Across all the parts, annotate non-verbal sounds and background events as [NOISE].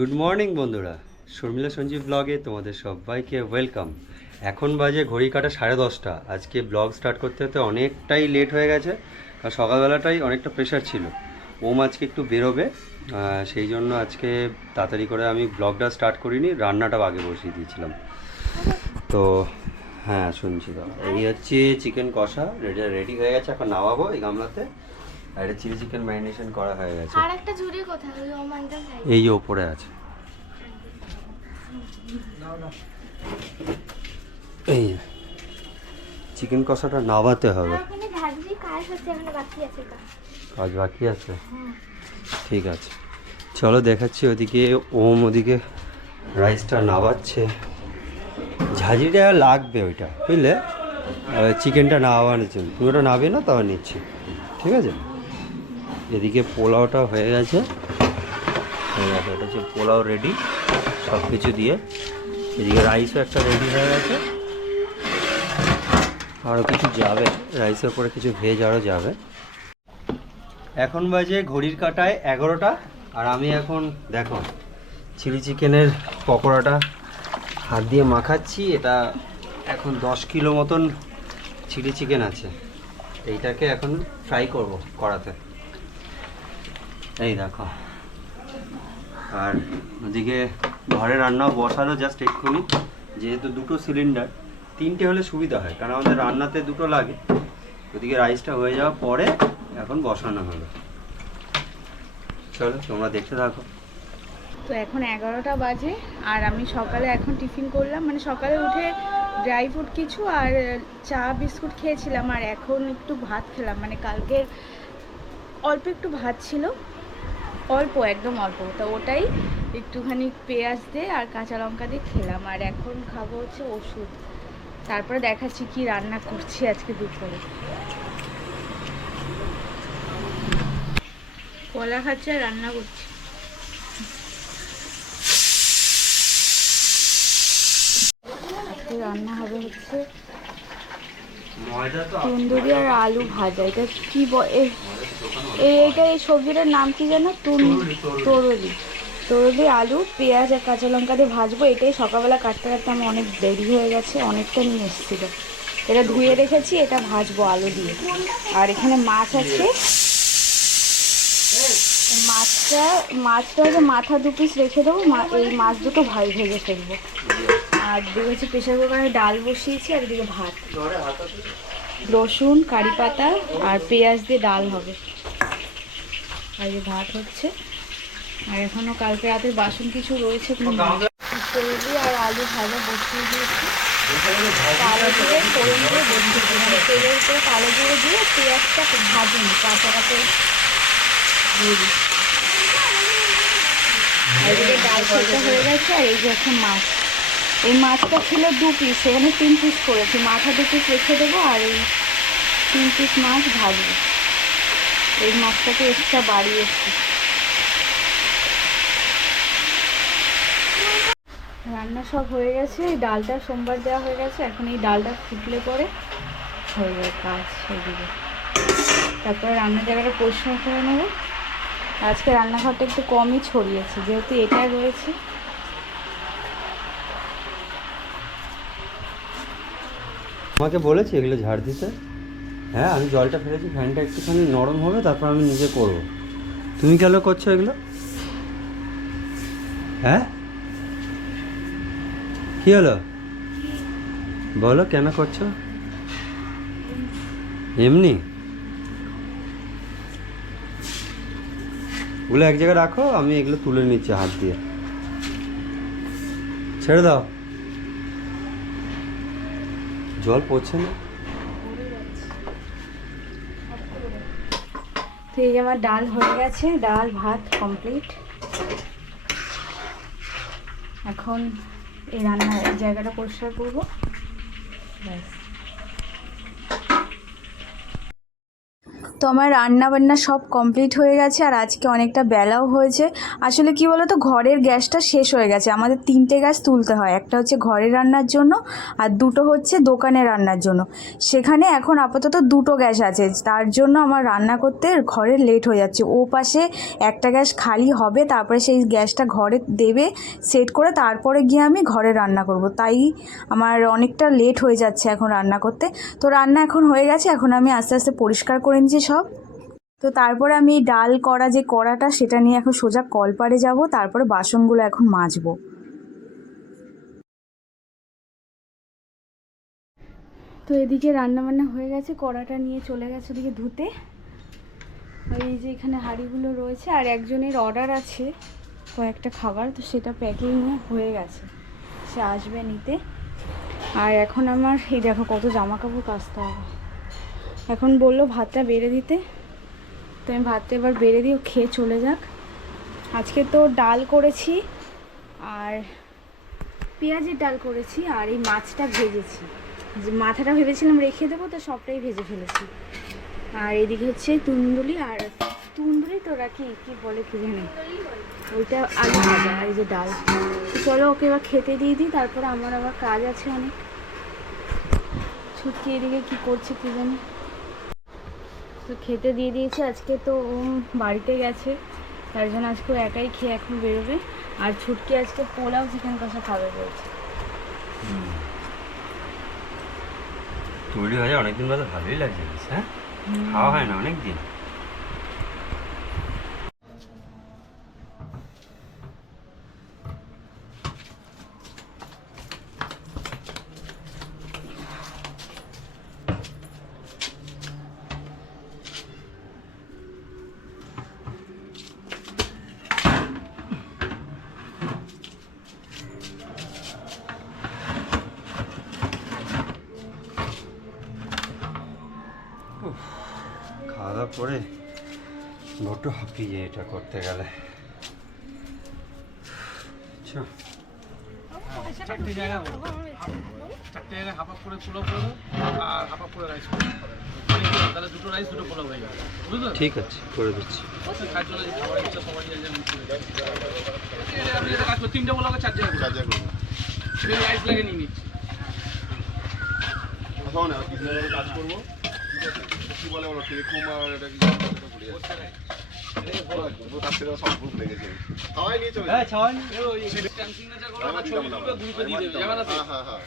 Good morning বন্ধুরা। শর্মিলা সঞ্জীব ব্লগে তোমাদের সবাইকে ওয়েলকাম এখন বাজে ঘড়ি কাটা সাড়ে দশটা। আজকে ব্লগ স্টার্ট করতে হতে অনেকটাই লেট হয়ে গেছে, কারণ সকালবেলাটাই অনেকটা প্রেশার ছিল। ওম আজকে একটু বেরোবে সেই জন্য আজকে তাড়াতাড়ি করে আমি ব্লগটা স্টার্ট করিনি রান্নাটা আগে বসিয়ে দিয়েছিলাম। তো হ্যাঁ শুনছি তো। এই হচ্ছে চিকেন কষা রেডি রেডি হয়ে গেছে, এখন নামাবো এই গামলাতে। আর এটা চিলি চিকেন ম্যারিনেশন করা হয়ে গেছে। আর একটা ঝুড়ি কোথায়? ওই ওমানটা এই যে ওপরে আছে। এই চিকেন কষাটা নামাতে হবে। কাজ বাকি আছে কাজ কাজ বাকি আছে? হ্যাঁ। ঠিক আছে। চলো দেখাচ্ছি ওদিকে ওম ওদিকে রাইসটা নাবাচ্ছে ঝাঁঝিটা লাগবে ওইটা বুঝলে? চিকেনটা নাবানোর জন্য। তুমি ওটা নাবে না তাও নিচ্ছি। ঠিক আছে? এদিকে পোলাওটা হয়ে গেছে। হয়ে গেছে ওটা হচ্ছে পোলাও রেডি সব কিছু দিয়ে। এদিকে রাইসও একটা রেডি হয়ে গেছে। আরও কিছু যাবে রাইসের পরে কিছু ভেজ আরও যাবে। এখন বাজে ঘড়ির কাটায় এগারোটা, আর আমি এখন, দেখো চিলি চিকেনের পকোড়াটা হাত দিয়ে মাখাচ্ছি। এটা এখন দশ কিলো মতন চিলি চিকেন আছে। এইটাকে এখন ফ্রাই করব কড়াতে। এই দেখো। আর ওদিকে ঘরে রান্নাও বসালো জাস্ট এক্ষুনি, যেহেতু দুটো সিলিন্ডার তিনটে হলে সুবিধা হয়, কারণ আমাদের রান্নাতে দুটো লাগে। ওদিকে রাইসটা হয়ে যাওয়ার পরে এখন বসানো হলো চলো, তোমরা দেখতে থাকো। তো এখন এগারোটা বাজে, আর আমি সকালে এখন টিফিন করলাম। মানে সকালে উঠে ড্রাই ফ্রুট কিছু আর চা, বিস্কুট খেয়েছিলাম, আর এখন একটু ভাত খেলাম। মানে কালকে অল্প একটু ভাত ছিল। অল্প একদম অল্প। তো ওটাই একটুখানি পেঁয়াজ দিয়ে আর কাঁচা লঙ্কা দিয়ে খেলাম। আর এখন খাব হচ্ছে ওষুধ। তারপরে দেখাচ্ছি কি রান্না করছি আজকে দুপুরে। কলা খাচ্ছি আর রান্না করছি। রান্না হবে হচ্ছে তন্দুরি আর আলু ভাজা। এটা কি এ- এইটা এই সবজিটার নাম কি যেন? তরলি তরলি। আলু পেঁয়াজ আর কাঁচা লঙ্কা দিয়ে ভাজবো। এটাই সকালবেলা কাটতে কাটতে আমার অনেক দেরি হয়ে গেছে অনেকটা নিয়ে এসেছিল এটা ধুয়ে রেখেছি এটা ভাজবো আলু দিয়ে। আর এখানে মাছ আছে। মাছটা মাছটা হচ্ছে মাথা দু পিস রেখে দেবো। মা- এই মাছ দুটো ভাই ভেজে ফেলব। আর দিকে হচ্ছে প্রেশার কুকারে ডাল বসিয়েছি আর এদিকে ভাত। রসুন কারি পাতা আর পেঁয়াজ দিয়ে ডাল হবে। আর যে ভাত হচ্ছে। আর এখনও কালকে রাতের বাসন কিছু রয়েছে আর আলু ভাজা বসিয়ে দিয়েছি। কালো জিরে ফোড়ন দিয়ে বসিয়েছি তেলের উপরে কালো জিরে দিয়ে পেঁয়াজটা ভাজুন কাঁচা কাঁচা দিয়ে দিই এদিকে ডাল সেদ্ধ হয়ে গেছে আর এই যে এখন মাছ। এই মাছটা ছিল দু পিস সেখানে তিন পিস করেছি। মাথা দু পিস রেখে দেবো আর এই তিন পিস মাছ ভাজবো। এই মাছটাকে এক্সট্রা বাড়িয়েছি রান্না সব হয়ে গেছে, এই ডালটা সোমবার দেওয়া হয়ে গেছে, এখন এই ডালটা ফুটলে পরে হয়ে যাবে কাজ সেদিকে তারপরে রান্নার জায়গাটা পরিষ্কার করে নেব। আজকে রান্নাঘরটা একটু কমই ছড়িয়েছে, যেহেতু এটা রয়েছে। আমাকে বলেছি এগুলো ঝাড় দিতে? হ্যাঁ আমি জলটা ফেলেছি, ফ্যানটা একটুখানি নরম হবে, তারপর আমি নিজে করব। তুমি কেন করছ এগুলো? হ্যাঁ? কি হলো? বলো, কেন করছ? এমনি? ওগুলো এক জায়গায় রাখো, আমি এগুলো তুলে নিচ্ছি হাত দিয়ে। ছেড়ে দাও। জল পড়ছে না। এই আমার ডাল হয়ে গেছে, ডাল, ভাত কমপ্লিট এখন এই রান্নার জায়গাটা পরিষ্কার করব। ব্যাস। তো আমার রান্না বান্না সব কমপ্লিট হয়ে গেছে আর আজকে অনেকটা বেলাও হয়েছে। আসলে কি বলো তো ঘরের গ্যাসটা শেষ হয়ে গেছে। আমাদের তিনটে গ্যাস তুলতে হয়। একটা হচ্ছে ঘরে রান্নার জন্য আর দুটো হচ্ছে দোকানে রান্নার জন্য। সেখানে এখন আপাতত দুটো গ্যাস আছে। তার জন্য আমার রান্না করতে ঘরে লেট হয়ে যাচ্ছে। ও পাশে একটা গ্যাস খালি হবে, তারপরে সেই গ্যাসটা ঘরে দেবে সেট করে তারপরে গিয়ে আমি ঘরে রান্না করব। তাই আমার অনেকটা লেট হয়ে যাচ্ছে এখন রান্না করতে। তো রান্না এখন হয়ে গেছে। এখন আমি আস্তে আস্তে পরিষ্কার করে নিচ্ছি। সব। তো তারপরে আমি ডাল করা যে কড়াটা, সেটা নিয়ে এখন সোজা কলপারে যাব, তারপরে বাসনগুলো এখন মাজবো। তো এদিকে রান্না বান্না হয়ে গেছে, কড়াটা নিয়ে চলে গেছে ওদিকে ধুতে। ওই যে এখানে হাঁড়িগুলো রয়েছে, আর একজনের অর্ডার আছে কয়েকটা খাবার, তো সেটা প্যাকিং হয়ে গেছে। সে আসবে নিতে। আর এখন আমার, এই দেখো কত জামা কাপড় কাচতে হবে। এখন বলল ভাতটা বেড়ে দিতে। তো আমি ভাতটা এবার বেড়ে দিয়ে খেয়ে চলে যাক। আজকে তো ডাল করেছি আর পেঁয়াজের ডাল করেছি আর এই মাছটা ভেজেছি। যে মাথাটা ভেবেছিলাম রেখে দেবো, তো সবটাই ভেজে ফেলেছি। আর এদিকে হচ্ছে তুন্দুলি আর তুন্দুলি তোরা কি কি বলে কি জানি? ওইটা আলু ভাজা আর এই যে ডাল। চলো ওকে এবার খেতে দিয়ে দিই, তারপরে আমার আবার কাজ আছে অনেক। ছুটকি এদিকে কি করছে কি জানি? তো খেতে দিয়ে দিয়েছে। আজকে তো ও বাড়িতে গেছে তার জন্য আজকে একাই খেয়ে এখন বেরোবে। আর ছুটকি আজকে পোলাও চিকেন কষা খাবে বলছে। তৈরি হয়ে যায় অনেকদিন বাদে ভালোই লাগছে হ্যাঁ? খাওয়া হয় না অনেক বড্ড হাঁপিয়ে এটা করতে গেলে জায়গা। চারটে জায়গায় হাফ করে আর হাফ করে রাইস। তাহলে দুটো রাইস দুটো হয়ে ঠিক আছে, করে দিচ্ছি যে ইচ্ছা কাজ তিনটে পোলাও চার চার লাগে নিয়ে নিচ্ছি কাজ করব কি বলে ওরা টেলিকম আর এটা কি তার থেকে সব গ্রুপ লেগেছে হাওয়াই নিয়ে চলে হ্যাঁ ছাওয়াই ওই স্ট্যাম্প সিগনেচার করে আমার ছবি তুলবে গ্রুপে দিয়ে দেবে যাবে না তো? হ্যাঁ হ্যাঁ হ্যাঁ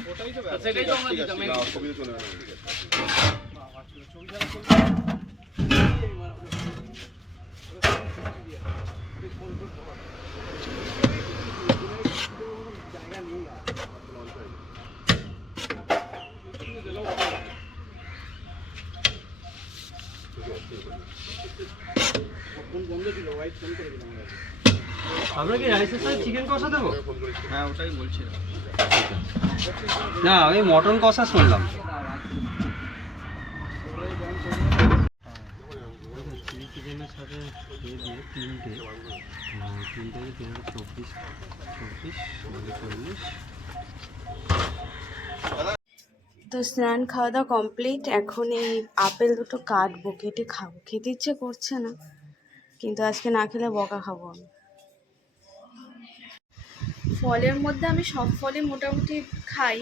তো সেটাই তো আমরা ঠিক দিতাম আছে না ছবিও চলে যাবে ঠিক আছে আমরা কি রাইসের সাথে চিকেন কষা দেবো? হ্যাঁ ওটাই বলছিলাম। না আমি মটন কষা শুনলাম। চিকেনের সাথে দিয়ে দিয়ে তিনটে তিনটে তিন চব্বিশ চব্বিশ চল্লিশ তো স্নান খাওয়া দাওয়া কমপ্লিট এখন এই আপেল দুটো কাটবো কেটে খাব। খেতে ইচ্ছে করছে না। কিন্তু আজকে না খেলে বকা খাব আমি। ফলের মধ্যে আমি সব ফলই মোটামুটি খাই,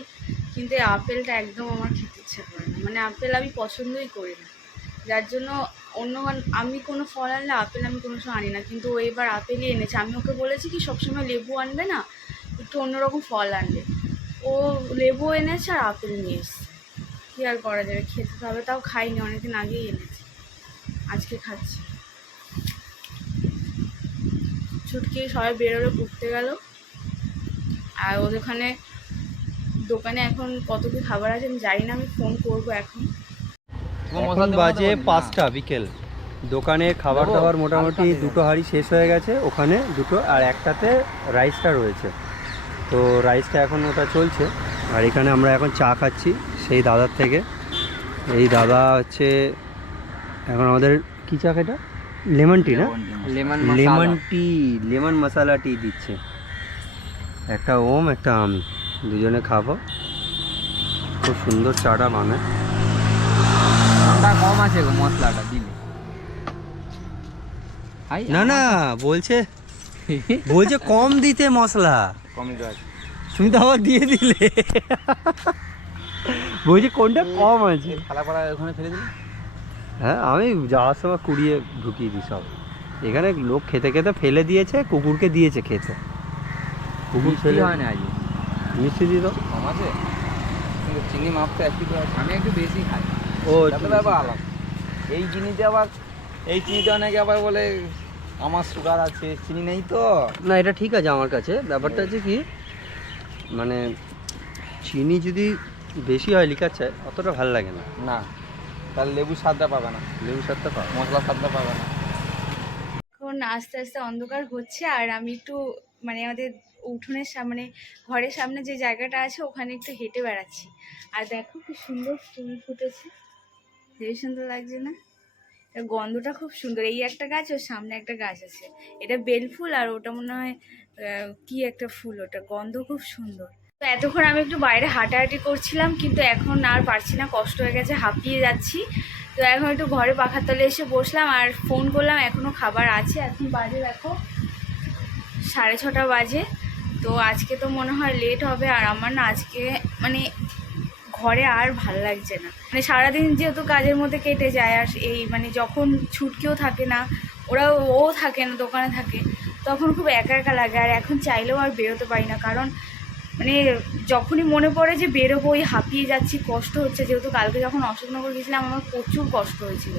কিন্তু এই আপেলটা একদম আমার খেতে ইচ্ছে করে না। মানে আপেল আমি পছন্দই করি না। যার জন্য অন্য আমি কোনো ফল আনলে আপেল আমি কোনো সময় আনি না। কিন্তু ও এবার আপেলই এনেছে। আমি ওকে বলেছি কি, সবসময় লেবু আনবে না, একটু অন্যরকম ফল আনবে। ও লেবু এনেছে আর আপেল নিয়ে এসছে। কী আর করা যাবে? খেতে হবে, তাও খাইনি, অনেকদিন আগেই এনেছে। আজকে খাচ্ছি। ছুটকি সবাই বেরোলো ঘুরতে গেল। আর ওদের ওখানে দোকানে এখন কত কি খাবার আছে আমি জানি না আমি ফোন করব এখন। এখন বাজে পাঁচটা বিকেল। দোকানে খাবার দাবার মোটামুটি দুটো হাঁড়ি শেষ হয়ে গেছে ওখানে দুটো আর একটাতে রাইসটা রয়েছে। তো রাইসটা এখন ওটা চলছে। আর এখানে আমরা এখন চা খাচ্ছি সেই দাদার থেকে। এই দাদা হচ্ছে এখন আমাদের কী চা এটা? লেমন টি না lemon lemon tea lemon masala tea দিচ্ছে। একটা ওম একটা আমি। দুজনে খাব। খুব সুন্দর চাটা বানায়। দামটা কম আছে গো মশলাটা দিলে। না না বলছে [LAUGHS] বলছে কম দিতে মশলা। কমই তুমি তো আবার দিয়ে দিলে। বলছে কোনটা কম আছে? পাড়া ওখানে ফেলে দিলি। হ্যাঁ আমি যাওয়ার সময় কুড়িয়ে ঢুকিয়ে দিই সব। এখানে লোক খেতে খেতে ফেলে দিয়েছে কুকুরকে দিয়েছে খেতে। কুকুর ফেলে হয় না মিষ্টি দিয়ে দাও। কম আছে কিন্তু চিনি মাপটা একটু। আমি একটু বেশি খাই। ও আলাদা। এই চিনিতে আবার এই চিনিতে অনেকে আবার বলে আমার সুগার আছে চিনি নেই তো। না এটা ঠিক আছে আমার কাছে। ব্যাপারটা হচ্ছে কি মানে চিনি যদি বেশি হয় লিকার চায় অতটা ভালো লাগে না। না। তাহলে লেবু স্বাদটা পাবে না। লেবু স্বাদটা পাও মশলা স্বাদটা পাবে না। এখন আস্তে আস্তে অন্ধকার হচ্ছে আর আমি একটু মানে আমাদের উঠোনের সামনে ঘরের সামনে যে জায়গাটা আছে ওখানে একটু হেঁটে বেড়াচ্ছি। আর দেখো কি সুন্দর ফুল ফুটেছে। হেবি সুন্দর লাগছে না? এর গন্ধটা খুব সুন্দর। এই একটা গাছ ওর সামনে একটা গাছ আছে। এটা বেল ফুল আর ওটা মনে হয় আহ, কি একটা ফুল ওটা। গন্ধ খুব সুন্দর। তো এতক্ষণ আমি একটু বাইরে হাঁটাহাঁটি করছিলাম, কিন্তু এখন আর পারছি না, কষ্ট হয়ে গেছে, হাঁপিয়ে যাচ্ছি। তো এখন একটু ঘরে পাখার তলে এসে বসলাম, আর ফোন করলাম এখনও খাবার আছে। এখন বাজে দেখো সাড়ে ছটা বাজে। তো আজকে তো মনে হয় লেট হবে, আর আমার না আজকে মানে ঘরে আর ভালো লাগছে না। মানে সারাদিন যেহেতু কাজের মধ্যে কেটে যায়, আর এই মানে যখন ছুটকেও থাকে না ওরা ও থাকে না, দোকানে থাকে, তখন খুব একা একা লাগে, আর এখন চাইলেও আর বেরোতে পারি না। কারণ মানে যখনই মনে পড়ে যে বেরোবোই, হাঁপিয়ে যাচ্ছি, কষ্ট হচ্ছে, যেহেতু কালকে যখন অশোকনগর গেছিলাম, আমার প্রচুর কষ্ট হয়েছিল।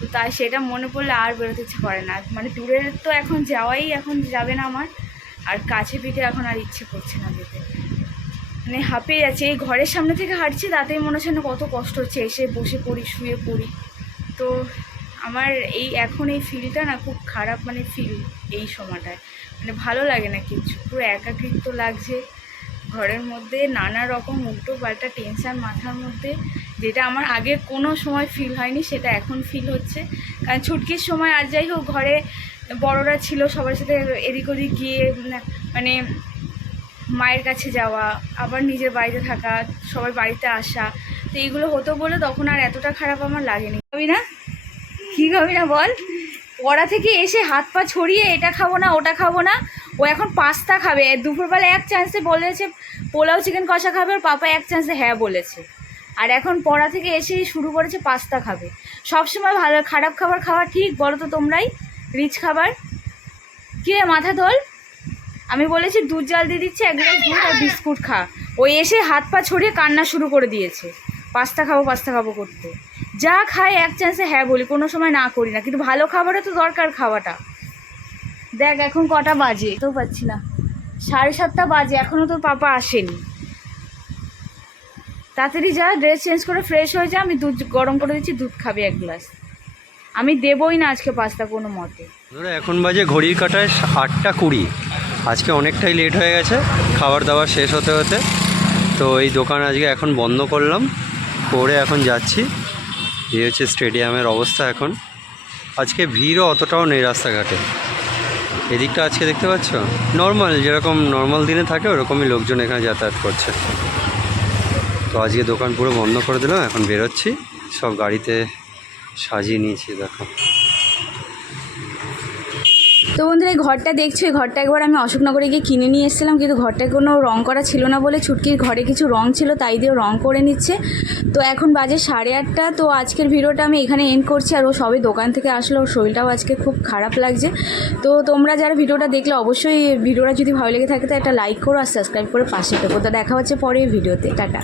তো তাই সেটা মনে পড়লে আর বেরোতে ইচ্ছে করে না। মানে দূরের তো এখন যাওয়াই এখন যাবে না আমার। আর কাছে পিঠে এখন আর ইচ্ছে করছে না যেতে। মানে হাঁপিয়ে যাচ্ছে। এই ঘরের সামনে থেকে হাঁটছি, তাতেই মনে হচ্ছে না কত কষ্ট হচ্ছে। এসে বসে পড়ি, শুয়ে পড়ি। তো আমার এই এখন এই ফিলটা না খুব খারাপ মানে ফিল এই সময়টায়। মানে ভালো লাগে না কিছু। পুরো একাকৃত্ব লাগছে। ঘরের মধ্যে নানা রকম উল্টো পাল্টা টেনশন মাথার মধ্যে, যেটা আমার আগে কোনো সময় ফিল হয়নি, সেটা এখন ফিল হচ্ছে। কারণ ছুটকির সময় আর যাই হোক, ঘরে বড়রা ছিল, সবার সাথে এদিক ওদিক গিয়ে মানে মায়ের কাছে যাওয়া, আবার নিজের বাড়িতে থাকা সবাই বাড়িতে আসা, তো এইগুলো হতো বলে তখন আর এতটা খারাপ আমার লাগেনি। কবি না কী খাবি না বল? পড়া থেকে এসে হাত পা ছড়িয়ে এটা খাব না, ওটা খাব না ও এখন পাস্তা খাবে। দুপুরবেলা এক চান্সে বলেছে, পোলাও চিকেন কষা খাবে আর পাপা এক চান্সে হ্যাঁ বলেছে। আর এখন পড়া থেকে এসেই শুরু করেছে পাস্তা খাবে। সবসময় ভালো, খারাপ খাবার খাওয়া ঠিক, বলো তো তোমরাই রিচ খাবার। কী রে মাথা তোল? আমি বলেছি দুধ জাল দিয়ে দিচ্ছি, এক গ্লাস দুধ আর বিস্কুট খা। ও এসে হাত পা ছড়িয়ে কান্না শুরু করে দিয়েছে। পাস্তা খাব পাস্তা খাব করতে। যা খায় এক চান্সে হ্যাঁ বলি, কোনো সময় না করি না। কিন্তু ভালো খাবারও তো দরকার খাওয়াটা। দেখ, এখন কটা বাজে? তো পাচ্ছি না। সাড়ে সাতটা বাজে এখনও তোর পাপা আসেনি। তাড়াতাড়ি যা ড্রেস চেঞ্জ করে ফ্রেশ হয়ে যা, আমি দুধ গরম করে দিচ্ছি, দুধ খাবি এক গ্লাস আমি দেবই না আজকে পাস্তা কোনো মতে। এখন বাজে ঘড়ির কাটায় আটটা কুড়ি। আজকে অনেকটাই লেট হয়ে গেছে, খাবার দাবার শেষ হতে হতে। তো এই দোকান আজকে এখন বন্ধ করলাম, করে এখন যাচ্ছি। এই হচ্ছে স্টেডিয়ামের অবস্থা এখন। আজকে ভিড়ও অতটাও নেই রাস্তাঘাটে। এদিকটা আজকে দেখতে পাচ্ছ? নর্মাল যেরকম নর্মাল দিনে থাকে, ওরকমই লোকজন এখানে যাতায়াত করছে। তো আজকে দোকান পুরো বন্ধ করে দিলাম, এখন বেরোচ্ছি। সব গাড়িতে সাজিয়ে নিয়েছি, দেখো। তো বন্ধুরা, এই ঘরটা দেখছ? এই ঘরটা একবার আমি অশোকনগরে গিয়ে কিনে নিয়ে এসেছিলাম, কিন্তু ঘরটায় কোনো রং করা ছিল না বলে ছুটকির ঘরে কিছু রং ছিল, তাই দিয়ে রং করে নিচ্ছে। তো এখন বাজে সাড়ে আটটা, তো আজকের ভিডিওটা আমি এখানে এন্ড করছি, আর ও সবে দোকান থেকে আসলো, ওর শরীরটাও আজকে খুব খারাপ লাগছে। তো তোমরা যারা ভিডিওটা দেখলে, অবশ্যই ভিডিওটা যদি ভালো লেগে থাকে তো একটা লাইক করো আর সাবস্ক্রাইব করে পাশে থেকো। তো দেখা হচ্ছে পরের ভিডিওতে, টাটা।